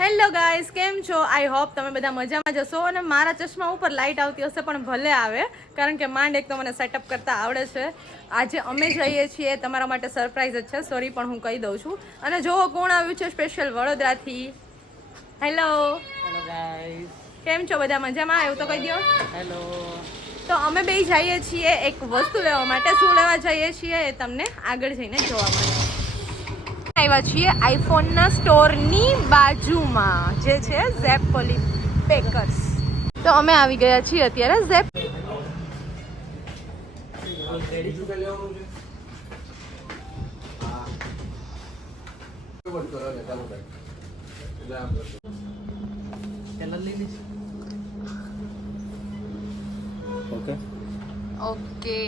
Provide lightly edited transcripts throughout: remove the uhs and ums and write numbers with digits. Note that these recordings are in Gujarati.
હેલો ગાઈસ, કેમ છો? આઈ હોપ તમે બધા મજામાં જશો. અને મારા ચશ્મા ઉપર લાઇટ આવતી હશે પણ ભલે આવે, કારણ કે માંડ એક તો મને સેટઅપ કરતા આવડે છે. આજે અમે જઈએ છીએ, તમારા માટે સરપ્રાઈઝ જ છે, સોરી પણ હું કહી દઉં છું. અને જોવો કોણ આવ્યું છે સ્પેશિયલ વડોદરાથી. હેલો ગાઈસ, કેમ છો? બધા મજામાં? એવું તો કહી દો. હેલો. તો અમે બે જઈએ છીએ એક વસ્તુ લેવા માટે. શું લેવા જઈએ છીએ એ તમને આગળ જઈને જોવા મળે. આવ્યા છીએ આઈફોનના સ્ટોરની બાજુમાં જે છે ઝેપ પોલી બેકર્સ. તો અમે આવી ગયા છીએ અત્યારે ઝેપ. ઓકે ઓકે,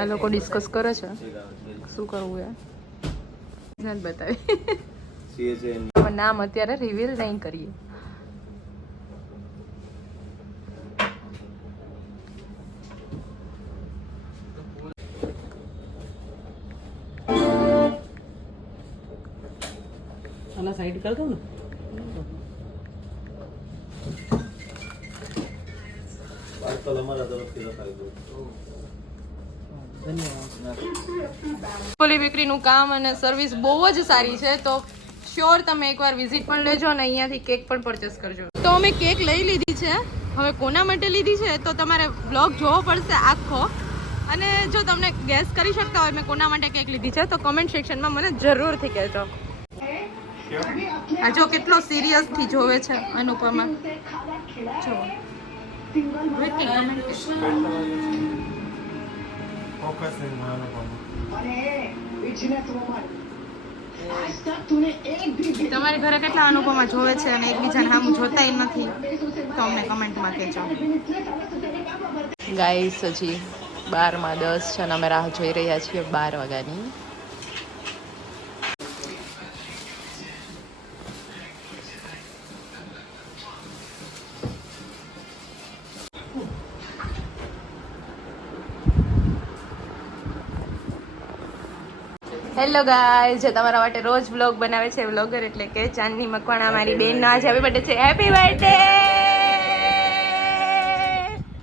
આ લોકો ડિસ્કસ કરે છે શું કરવું એ નથી બતાવી. નામ અત્યારે રિવીલ નહીં કરીએ. આના સાઈડ કર દઉં ને. પોલી બેકરીનું કામ અને સર્વિસ બહુ જ સારી છે. તો શ્યોર તમે એકવાર વિઝિટ પણ લેજો અને અહીંયાથી કેક પણ પરચેસ કરજો. તો અમે કેક લઈ લીધી છે. હવે કોના માટે લીધી છે તો તમારે બ્લોગ જોવો પડશે આખો. અને જો તમને ગેસ કરી શકતા હોય મેં કોના માટે કેક લીધી છે તો કમેન્ટ સેક્શનમાં મને જરૂરથી કહેજો. આ જો કેટલો સિરિયસથી જોવે છે અનુપમા. જો તમારી ઘરે કેટલા અનુપમા જોવે છે અને એકબીજાને સામું જોતાય નથી તો અમને કમેન્ટમાં કહેજો. ગાઈસ, હજી 12:10 છે અને અમે રાહ જોઈ રહ્યા છીએ 12 વાગ્યાની. હેલો ગાઈસ, જે તમારા માટે રોજ વ્લોગ બનાવે છે વ્લોગર એટલે કે ચાંદની મકવાણા મારી બેનનો આજે હેપી બર્થડે છે. Happy birthday.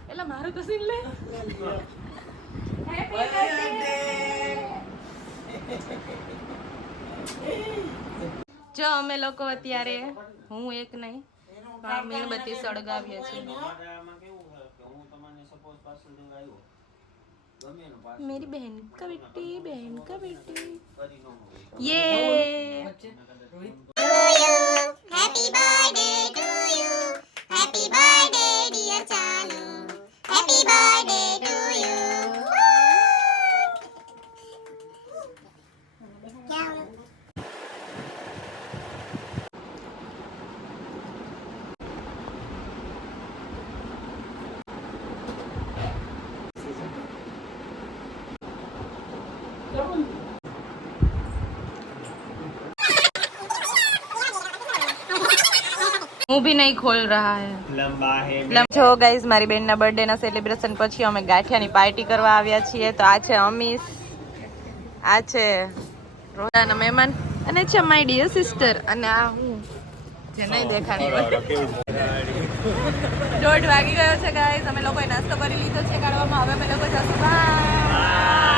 એટલે મારું તો સીન લે. Happy birthday. જો અમે લોકો અત્યારે હું એક નહીં મીણબત્તી સળગાવીએ છીએ. मेरी बहन का बेटी ये happy birthday to you, happy birthday dear Chalu, happy birthday to you. હું भी नहीं खोल रहा है. लंबा है. જો ગાઈઝ, મારી બેનના બર્થડેના સેલિબ્રેશન પછી અમે ગાંઠિયાની પાર્ટી કરવા આવ્યા છીએ. તો આ છે અમીશ, આ છે રોજાના મહેમાન અને છે માય ડિયર સિસ્ટર. અને આ હું જે નહીં દેખાણી હોય. 1:30 વાગી ગયો છે ગાઈઝ. અમે લોકોએ નાસ્તો કરી લીધો છે કાઢવામાં. હવે અમે લોકો જશું બાય.